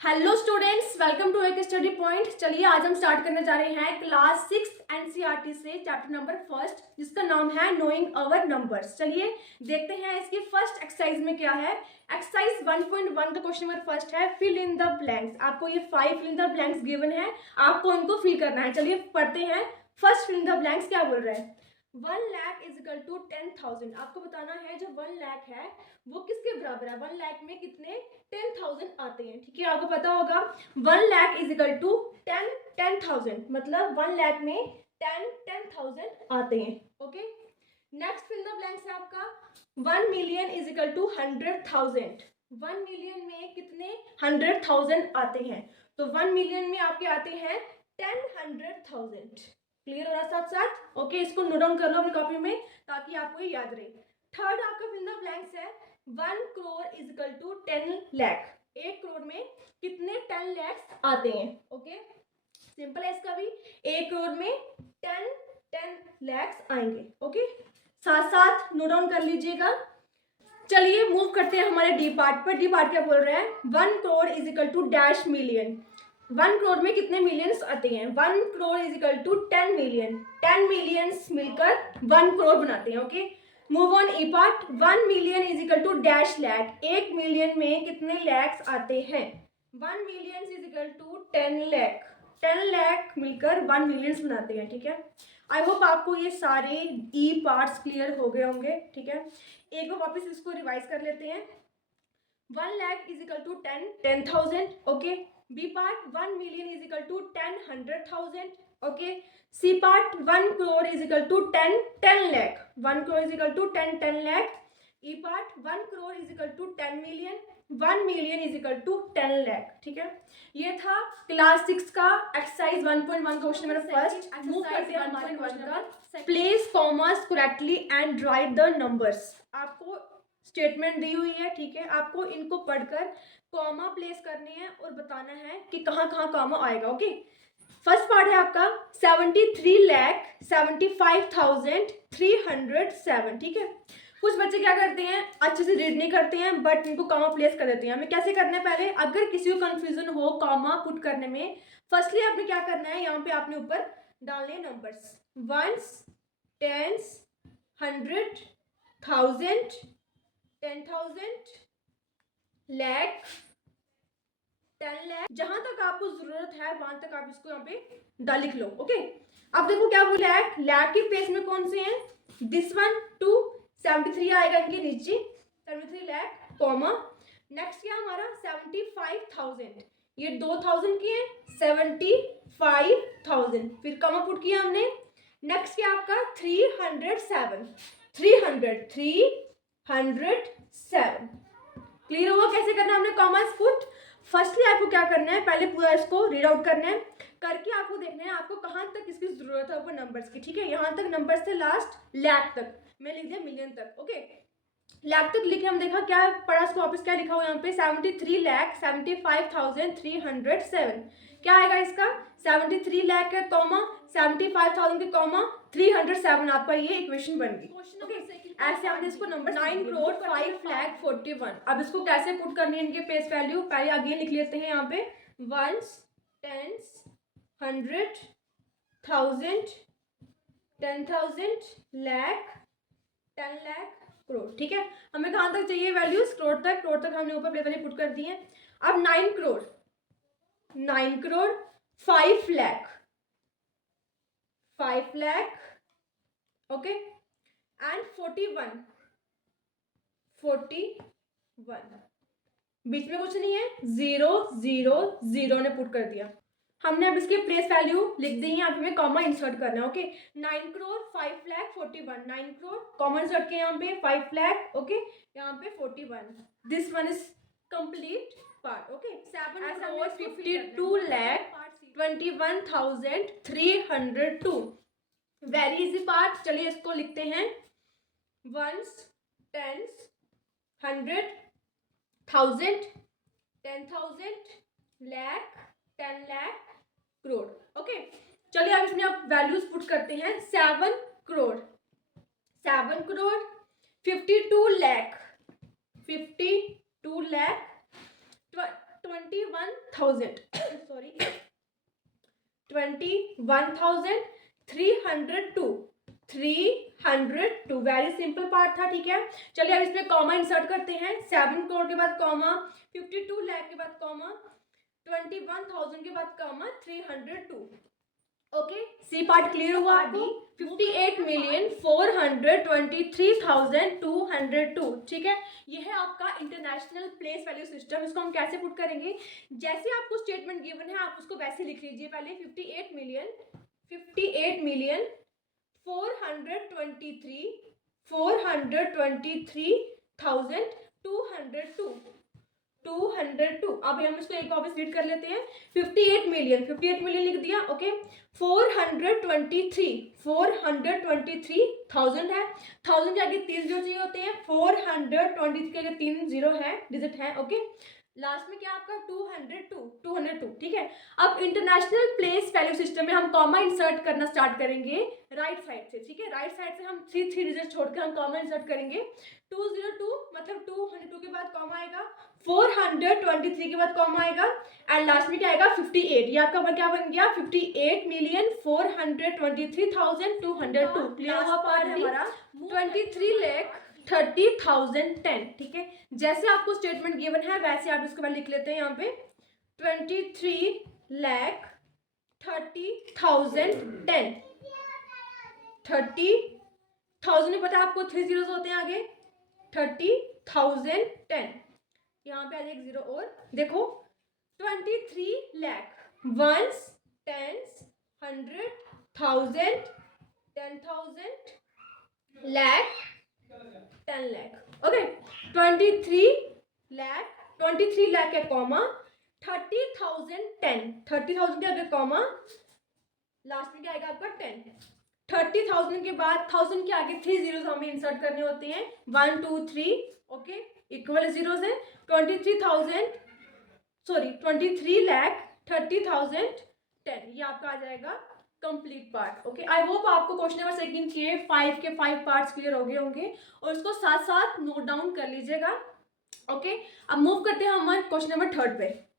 Hello students, welcome to एक study point. चलिए आज हम स्टार्ट करने जा रहे हैं क्लास 6 एनसीईआरटी से चैप्टर नंबर फर्स्ट, जिसका नाम है नोइंग अवर नंबर्स। चलिए देखते हैं इसकी फर्स्ट एक्सरसाइज में क्या है। एक्सरसाइज 1.1 का क्वेश्चन नंबर फर्स्ट है, फिल इन द ब्लैंक्स। आपको ये 5 fill in the blanks given है, आपको इनको फिल करना है। चलिए पढ़ते हैं। First fill in the blanks क्या बोल रहे हैं। 1 लाख इज इक्वल टू 10,000। आपको बताना है जो 1 लाख है वो किसके बराबर है। 1 लाख में कितने 10,000 आते हैं। ठीक है, आपको पता होगा 1 लाख इज इक्वल टू 10,000, मतलब 1 लाख में 10,000 आते हैं। Okay, next fill the blanks है आपका 1 million is equal to 100,000। 1 million में कितने 100,000 आते हैं, तो 1 मिलियन में आपके आते हैं 100,000। क्लियर हो रहा साथ साथ। ओके, इसको नोट डाउन कर लो अपनी कॉपी में ताकि आपको ये याद रहे। थर्ड आपका फिल द ब्लैंक्स है 1 crore is equal to 10 lakh. 1 crore में कितने 10 लाख आते हैं। ओके, सिंपल है इसका भी। 1 करोड़ में 10 लाख आएंगे। ओके, साथ साथ नोट डाउन कर लीजिएगा। चलिए मूव करते हैं हमारे डी पार्ट पर। डी पार्ट क्या बोल रहे हैं, 1 crore is equal to dash million. 1 crore में कितने मिलियंस आते हैं। 1 crore is equal to 10 million. 10 millions मिलकर 1 करोड़ बनाते हैं। Okay, move on E part. 1 million is equal to dash lakh. 1 million में कितने लैक्स आते हैं। 1 million is equal to 10 lakh. 10 lakh मिलकर 1 मिलियंस बनाते हैं। ठीक है, आई होप आपको ये सारे ई पार्ट्स क्लियर हो गए होंगे। ठीक है, एक बार वापस इसको रिवाइज कर लेते हैं। 1 lakh is equal to 10,000। Okay, B part 1 million is equal to 100,000। Okay, C part 1 crore is equal to 10 lakh. 1 crore is equal to 10 lakh. E part 1 crore is equal to 10 million. 1 million is equal to 10 lakh. ठीक है, ये था क्लास 6 का exercise 1.1 question number first. मूव करते हैं हमारे question का। Place commerce correctly and right the numbers. आपको स्टेटमेंट दी हुई है। ठीक है, आपको इनको पढ़कर कॉमा प्लेस करने हैं और बताना है कि कहाँ कहाँ कॉमा आएगा। ओके, फर्स्ट पार्ट है आपका 73,75,307। ठीक है, कुछ बच्चे क्या करते हैं, अच्छे से रीड नहीं करते हैं बट इनको कॉमा प्लेस कर देते हैं। हमें कैसे करना है, पहले अगर किसी को कंफ्यूजन हो कॉमा पुट करने में, फर्स्टली आपने क्या करना है, यहाँ पे आपने ऊपर डालने numbers, ones, tens, 100, 1000, 10,000, lakh, 10 lakh. जहां तक आपको जरूरत है वहां तक आप इसको यहाँ पे लिख लो। ओके, अब देखो क्या बोला है, लाख के प्लेस में कौन से हैं, दिस वन 2 73 आएगा इनके नीचे, 73 लाख कॉमा। नेक्स्ट क्या हमारा 75,000, ये 2,000 की है, 75,000 फिर कॉमा पुट किया हमने। नेक्स्ट क्या आपका 307, 307। क्लियर हुआ कैसे करना हमने कॉमर्स पुट। फर्स्टली आपको क्या करना है, पहले पूरा इसको रीड आउट करना है, करके आपको देखना है आपको कहाँ तक इसकी जरूरत है ऊपर नंबर्स की। ठीक है, यहाँ तक नंबर्स से लास्ट लाख तक, मैं लिख दिया मिलियन तक। ओके, लाख तक लिखे, हम देखा क्या पढ़ा इसको वापस, क्या लिखा हुआ यहाँ पे 73,75,307। क्या आएगा इसका 73 लाख है कॉमा 75,000 के कॉमा 307, आपका ये इक्वेशन बन गई। ओके, ऐसे हमने इसको नंबर 9 करोड़ 5 लाख 41। अब इसको कैसे पुट करनी है इनके फेस वैल्यू, पहले अगेन लिख लेते हैं यहाँ पे वंस, टेंस, 100, 1000, 10,000, लाख, 10 लाख, करोड़। ठीक है, हमें कहाँ तक चाहिए वैल्यूज, करोड़ तक। करोड़ तक हमने ऊपर वैल्यू पुट कर दी है। अब 9 करोड़ 5 लाख 5 लाख। ओके, एंड 41 बीच में कुछ नहीं है, 0 0 0 ने पुट कर दिया हमने। अब इसकी प्लेस वैल्यू लिख दी है, यहाँ पे हमें कॉमा इंसर्ट करना है। Okay, 9 crore 5 lakh 41, 9 crore comma insert किया यहाँ पे 5 लाख। ओके, यहाँ पे 41, this one is complete part. Okay, 7 crore 52 lakh 21,302, very easy part. चलिए इसको लिखते हैं ones, tens, 100, 1000, 10,000, lakh, 10 lakh, crore. Okay, चलिए अब इसमें आप वैल्यूज पुट करते हैं। 7 crore 52 lakh 52 lakh 21,000 sorry 21,302 302 very simple part था, ठीक है। चलिए अब इसमें कॉमा इंसर्ट करते हैं। 7 करोड़ के बाद कॉमा, 52 लाख के बाद कॉमा, 21,000 के बाद comma, 302। Okay, C part clear हुआ आपको। 58,423,202, ठीक है। ये है आपका इंटरनेशनल प्लेस वैल्यू सिस्टम। इसको हम कैसे पुट करेंगे, जैसे आपको स्टेटमेंट गिवन है आप उसको वैसे लिख लीजिए। पहले 58 मिलियन 423,202 202। अब हम इसको एक वापस रीड कर लेते हैं। 58 मिलियन लिख दिया, ओके। 423,000 है। 1000 के आगे 3 जीरो चाहिए होते हैं। 423 के आगे 3 जीरो है, डिजिट है, ओके। लास्ट में क्या आपका 202, ठीक है। अब इंटरनेशनल प्लेस वैल्यू सिस्टम में हम कॉमा इंसर्ट करना स्टार्ट करेंगे राइट साइड से, ठीक है। राइट साइड से हम 3 डिजिट छोड़कर हम कॉमा इंसर्ट करेंगे। 202 मतलब 202 के बाद कॉमा आएगा, 423 के बाद कॉमा आएगा, एंड लास्ट में क्या आएगा 58। ये आपका क्या बन गया 58,423,202। क्लियर हुआ पार्ट हमारा। 23,30,010, ठीक है। जैसे आपको स्टेटमेंट गिवन है वैसे आप इसको लिख लेते हैं यहाँ पे 23,30,010। 30,000 में पता है आपको 3 जीरोस होते हैं आगे, 30,010। यहाँ पे आ जाए एक जीरो और, देखो 23 lakh, ones, tens, 100, 1000, 10,000, lakh, 10 lakh, okay. 23 lakh है कॉमा, 30,010, 30,000 के आगे कॉमा, लास्ट में क्या आएगा आपका 10। 30,000 के बाद 1000 के आगे 3 जीरोस हमें इंसर्ट करने होते हैं, 1 2 3, ओके, इक्वल जीरोस है। 23 लाख 30,010, ये आपका आ जाएगा complete part, okay. I hope आपको क्वेश्चन नंबर सेकंड के 5 के 5 पार्ट्स क्लियर हो गए होंगे और उसको साथ साथ नोट डाउन कर लीजिएगा, ओके। अब मूव करते हैं हमारे क्वेश्चन नंबर थर्ड पे।